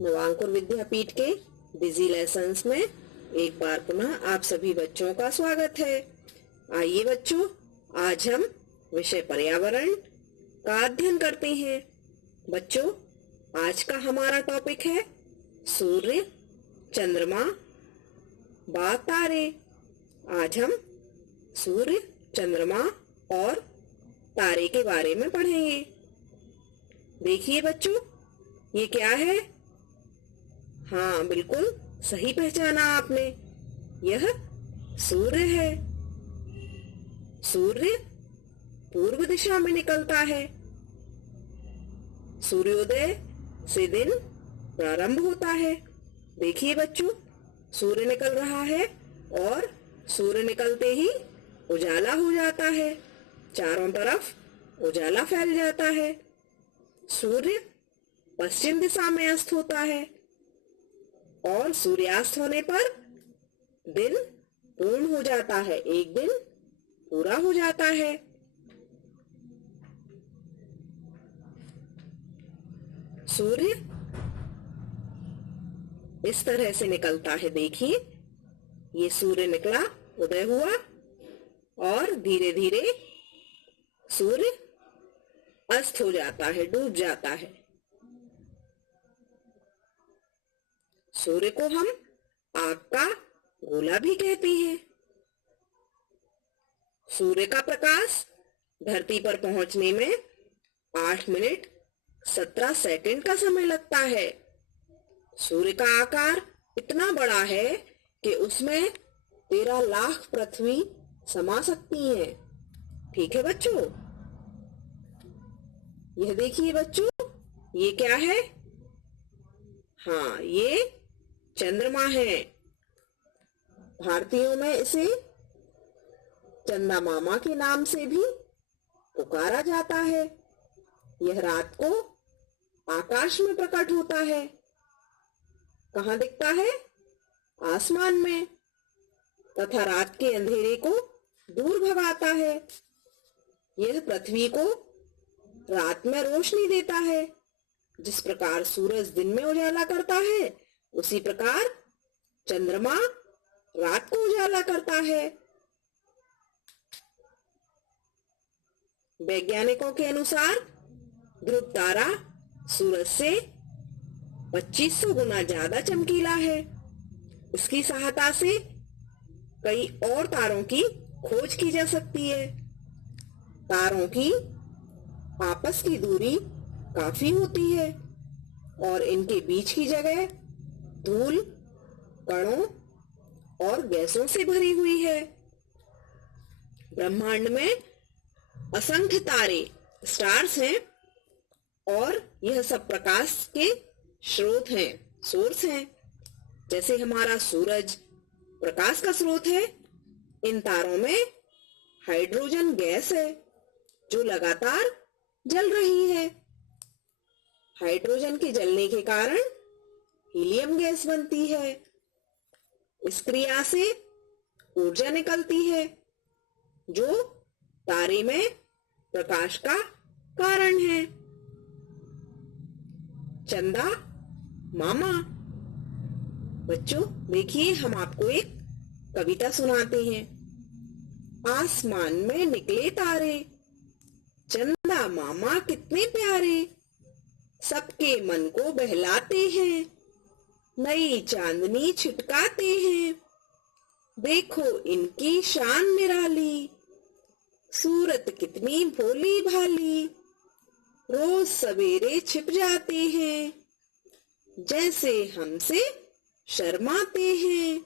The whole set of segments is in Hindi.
नवांकुर विद्यापीठ के बिजी लेसन्स में एक बार पुनः आप सभी बच्चों का स्वागत है। आइए बच्चों, आज हम विषय पर्यावरण का अध्ययन करते हैं। बच्चों, आज का हमारा टॉपिक है सूर्य, चंद्रमा व तारे। आज हम सूर्य, चंद्रमा और तारे के बारे में पढ़ेंगे। देखिए बच्चों, ये क्या है? हाँ, बिल्कुल सही पहचाना आपने, यह सूर्य है। सूर्य पूर्व दिशा में निकलता है। सूर्योदय से दिन प्रारंभ होता है। देखिए बच्चों, सूर्य निकल रहा है और सूर्य निकलते ही उजाला हो जाता है, चारों तरफ उजाला फैल जाता है। सूर्य पश्चिम दिशा में अस्त होता है और सूर्यास्त होने पर दिन पूर्ण हो जाता है, एक दिन पूरा हो जाता है। सूर्य इस तरह से निकलता है। देखिए, ये सूर्य निकला, उदय हुआ और धीरे धीरे सूर्य अस्त हो जाता है, डूब जाता है। सूर्य को हम आग का गोला भी कहते हैं। सूर्य का प्रकाश धरती पर पहुंचने में 8 मिनट 17 सेकंड का समय लगता है। सूर्य का आकार इतना बड़ा है कि उसमें 13 लाख पृथ्वी समा सकती हैं। ठीक है बच्चों? यह देखिए बच्चों, ये क्या है? हाँ, ये चंद्रमा है। भारतीयों में इसे चंदा मामा के नाम से भी पुकारा जाता है। यह रात को आकाश में प्रकट होता है। कहाँ दिखता है? आसमान में, तथा रात के अंधेरे को दूर भगाता है। यह पृथ्वी को रात में रोशनी देता है। जिस प्रकार सूरज दिन में उजाला करता है, उसी प्रकार चंद्रमा रात को उजाला करता है। वैज्ञानिकों के अनुसार ध्रुव तारा सूरज से 2500 गुना ज्यादा चमकीला है। इसकी सहायता से कई और तारों की खोज की जा सकती है। तारों की आपस की दूरी काफी होती है और इनके बीच की जगह धूल, कणों और गैसों से भरी हुई है। ब्रह्मांड में असंख्य तारे, स्टार्स हैं और यह सब प्रकाश के स्रोत हैं, सोर्स हैं। जैसे हमारा सूरज प्रकाश का स्रोत है, इन तारों में हाइड्रोजन गैस है जो लगातार जल रही है। हाइड्रोजन के जलने के कारण हीलियम गैस बनती है। इस क्रिया से ऊर्जा निकलती है जो तारे में प्रकाश का कारण है। चंदा मामा। बच्चों देखिए, हम आपको एक कविता सुनाते हैं। आसमान में निकले तारे, चंदा मामा कितने प्यारे, सबके मन को बहलाते हैं, नई चांदनी छिटकाते हैं। देखो इनकी शान निराली, सूरत कितनी भोली भाली, रोज सवेरे छिप जाते हैं, जैसे हमसे शर्माते हैं।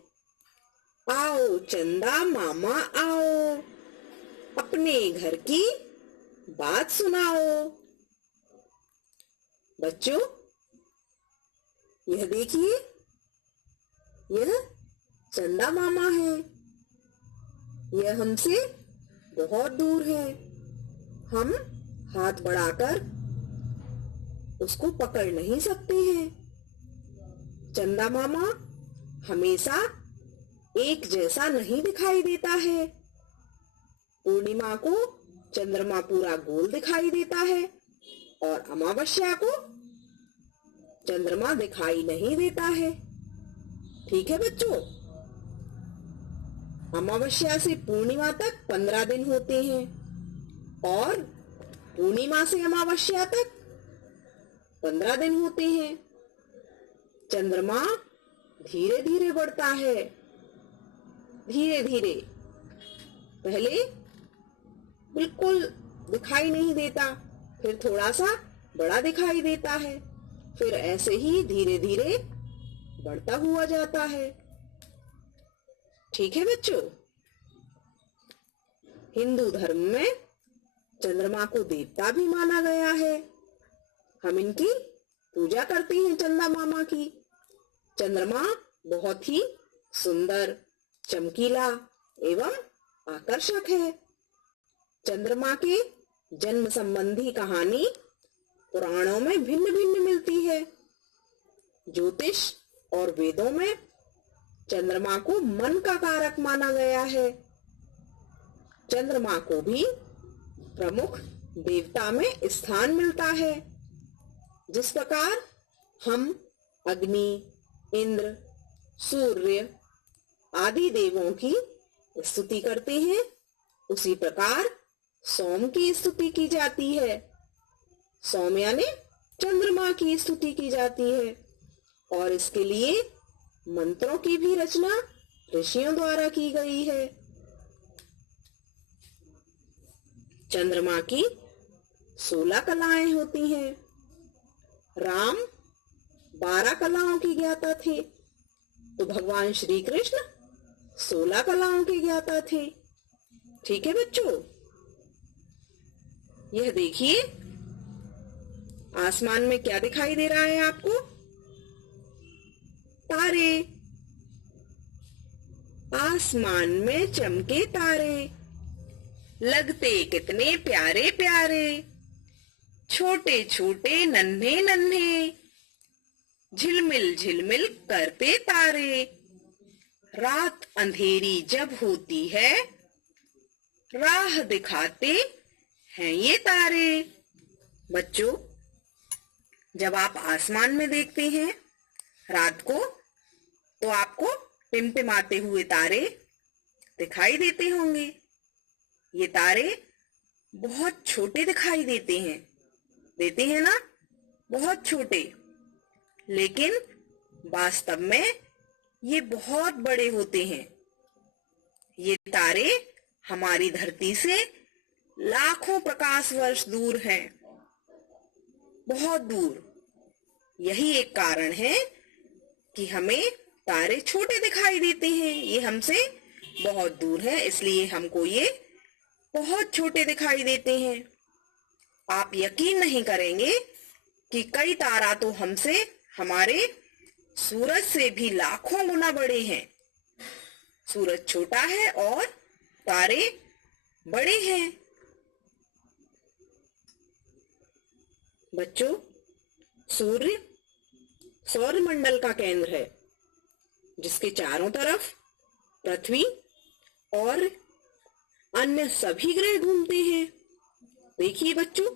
आओ चंदा मामा आओ, अपने घर की बात सुनाओ। बच्चों यह देखिए, यह चंदा मामा है। यह हमसे बहुत दूर है। हम हाथ बढ़ाकर उसको पकड़ नहीं सकते हैं। चंदा मामा हमेशा एक जैसा नहीं दिखाई देता है। पूर्णिमा को चंद्रमा पूरा गोल दिखाई देता है और अमावस्या को चंद्रमा दिखाई नहीं देता है। ठीक है बच्चों, अमावस्या से पूर्णिमा तक 15 दिन होते हैं और पूर्णिमा से अमावस्या तक 15 दिन होते हैं। चंद्रमा धीरे धीरे बढ़ता है, धीरे धीरे। पहले बिल्कुल दिखाई नहीं देता, फिर थोड़ा सा बड़ा दिखाई देता है, फिर ऐसे ही धीरे धीरे बढ़ता हुआ जाता है। ठीक है बच्चों, हिंदू धर्म में चंद्रमा को देवता भी माना गया है। हम इनकी पूजा करते हैं, चंदा मामा की। चंद्रमा बहुत ही सुंदर, चमकीला एवं आकर्षक है। चंद्रमा के जन्म संबंधी कहानी पुराणों में भिन्न भिन्न मिलती है। ज्योतिष और वेदों में चंद्रमा को मन का कारक माना गया है। चंद्रमा को भी प्रमुख देवता में स्थान मिलता है। जिस प्रकार हम अग्नि, इंद्र, सूर्य आदि देवों की स्तुति करते हैं, उसी प्रकार सोम की स्तुति की जाती है। सोम यानी चंद्रमा की स्तुति की जाती है और इसके लिए मंत्रों की भी रचना ऋषियों द्वारा की गई है। चंद्रमा की 16 कलाएं होती हैं। राम 12 कलाओं के ज्ञाता थे, तो भगवान श्री कृष्ण 16 कलाओं के ज्ञाता थे। ठीक है बच्चों, यह देखिए आसमान में क्या दिखाई दे रहा है आपको? तारे। आसमान में चमके तारे, लगते कितने प्यारे प्यारे, छोटे छोटे नन्हे नन्हे, झिलमिल झिलमिल करते तारे। रात अंधेरी जब होती है, राह दिखाते हैं ये तारे। बच्चों, जब आप आसमान में देखते हैं रात को, तो आपको टिमटिमाते हुए तारे दिखाई देते होंगे। ये तारे बहुत छोटे दिखाई देते हैं ना, बहुत छोटे, लेकिन वास्तव में ये बहुत बड़े होते हैं। ये तारे हमारी धरती से लाखों प्रकाश वर्ष दूर हैं, बहुत दूर। यही एक कारण है कि हमें तारे छोटे दिखाई देते हैं। ये हमसे बहुत दूर है, इसलिए हमको ये बहुत छोटे दिखाई देते हैं। आप यकीन नहीं करेंगे कि कई तारा तो हमसे, हमारे सूरज से भी लाखों गुना बड़े हैं। सूरज छोटा है और तारे बड़े हैं। बच्चों, सूर्य सौरमंडल का केंद्र है, जिसके चारों तरफ पृथ्वी और अन्य सभी ग्रह घूमते हैं। देखिए बच्चों,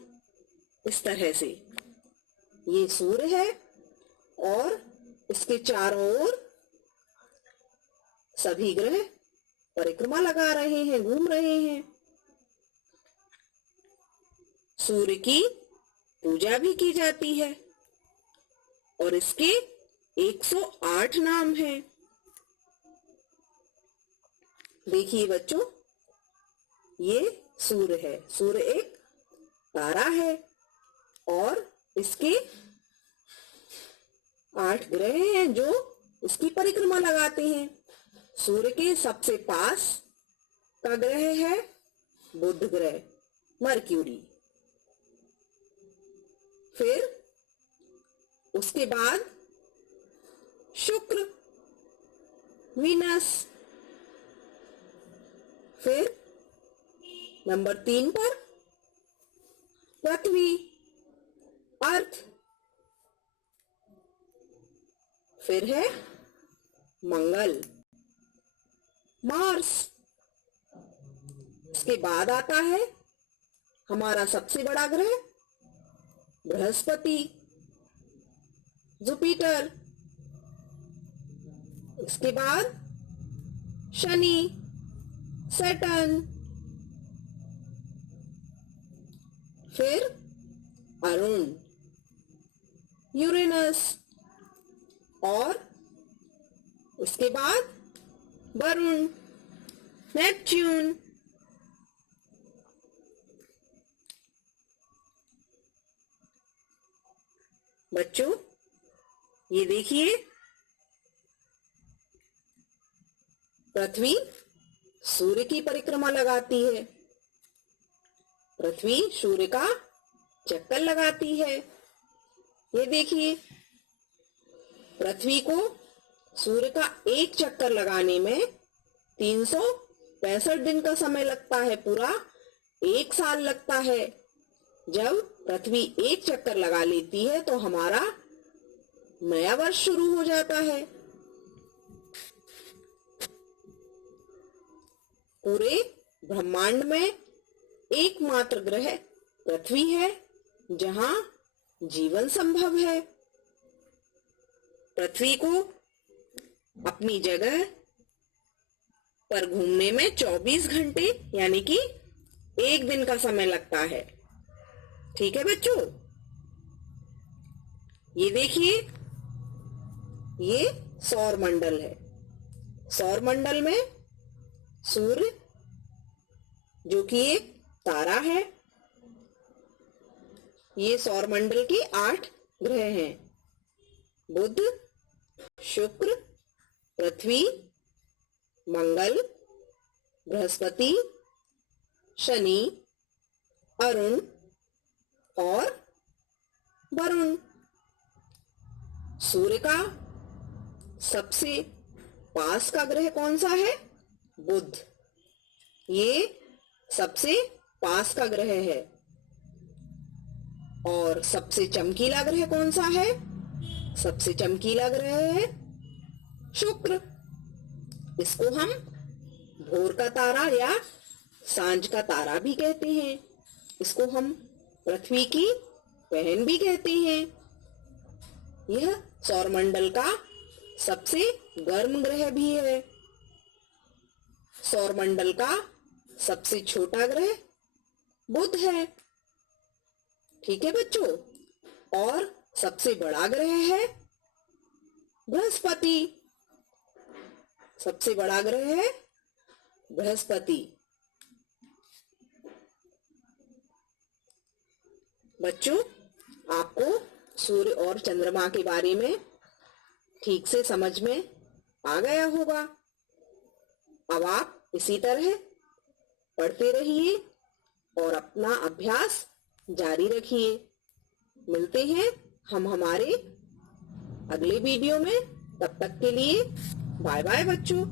इस तरह से ये सूर्य है और इसके चारों ओर सभी ग्रह परिक्रमा लगा रहे हैं, घूम रहे हैं। सूर्य की पूजा भी की जाती है और इसके 108 नाम हैं। देखिए बच्चों, ये सूर्य है। सूर्य एक तारा है और इसके 8 ग्रह हैं जो इसकी परिक्रमा लगाते हैं। सूर्य के सबसे पास का ग्रह है बुध ग्रह, मर्क्यूरी। फिर उसके बाद शुक्र, वीनस। फिर नंबर 3 पर पृथ्वी, अर्थ। फिर है मंगल, मार्स। इसके बाद आता है हमारा सबसे बड़ा ग्रह बृहस्पति। जुपिटर। इसके बाद शनि, सैटर्न। फिर अरुण, यूरेनस। और उसके बाद वरुण, नेपच्यून। बच्चों, ये देखिए, पृथ्वी सूर्य की परिक्रमा लगाती है। पृथ्वी सूर्य का चक्कर लगाती है। ये देखिए, पृथ्वी को सूर्य का एक चक्कर लगाने में 365 दिन का समय लगता है। पूरा 1 साल लगता है। जब पृथ्वी एक चक्कर लगा लेती है तो हमारा नया वर्ष शुरू हो जाता है। पूरे ब्रह्मांड में एकमात्र ग्रह पृथ्वी है जहां जीवन संभव है। पृथ्वी को अपनी जगह पर घूमने में 24 घंटे यानी कि 1 दिन का समय लगता है। ठीक है बच्चों, ये देखिए, ये सौर मंडल है। सौर मंडल में सूर्य जो कि एक तारा है। ये सौर मंडल के 8 ग्रह हैं। बुध, शुक्र, पृथ्वी, मंगल, बृहस्पति, शनि, अरुण और वरुण। सूर्य का सबसे पास का ग्रह कौन सा है? बुध। ये सबसे पास का ग्रह है। और सबसे चमकीला ग्रह कौन सा है? सबसे चमकीला ग्रह है शुक्र। इसको हम भोर का तारा या सांझ का तारा भी कहते हैं। इसको हम पृथ्वी की बहन भी कहते हैं। यह सौरमंडल का सबसे गर्म ग्रह भी है। सौरमंडल का सबसे छोटा ग्रह बुध है। ठीक है बच्चों, और सबसे बड़ा ग्रह है बृहस्पति। सबसे बड़ा ग्रह है बृहस्पति। बच्चों, आपको सूर्य और चंद्रमा के बारे में ठीक से समझ में आ गया होगा। अब आप इसी तरह पढ़ते रहिए और अपना अभ्यास जारी रखिए। मिलते हैं हम हमारे अगले वीडियो में। तब तक के लिए बाय बाय बच्चों।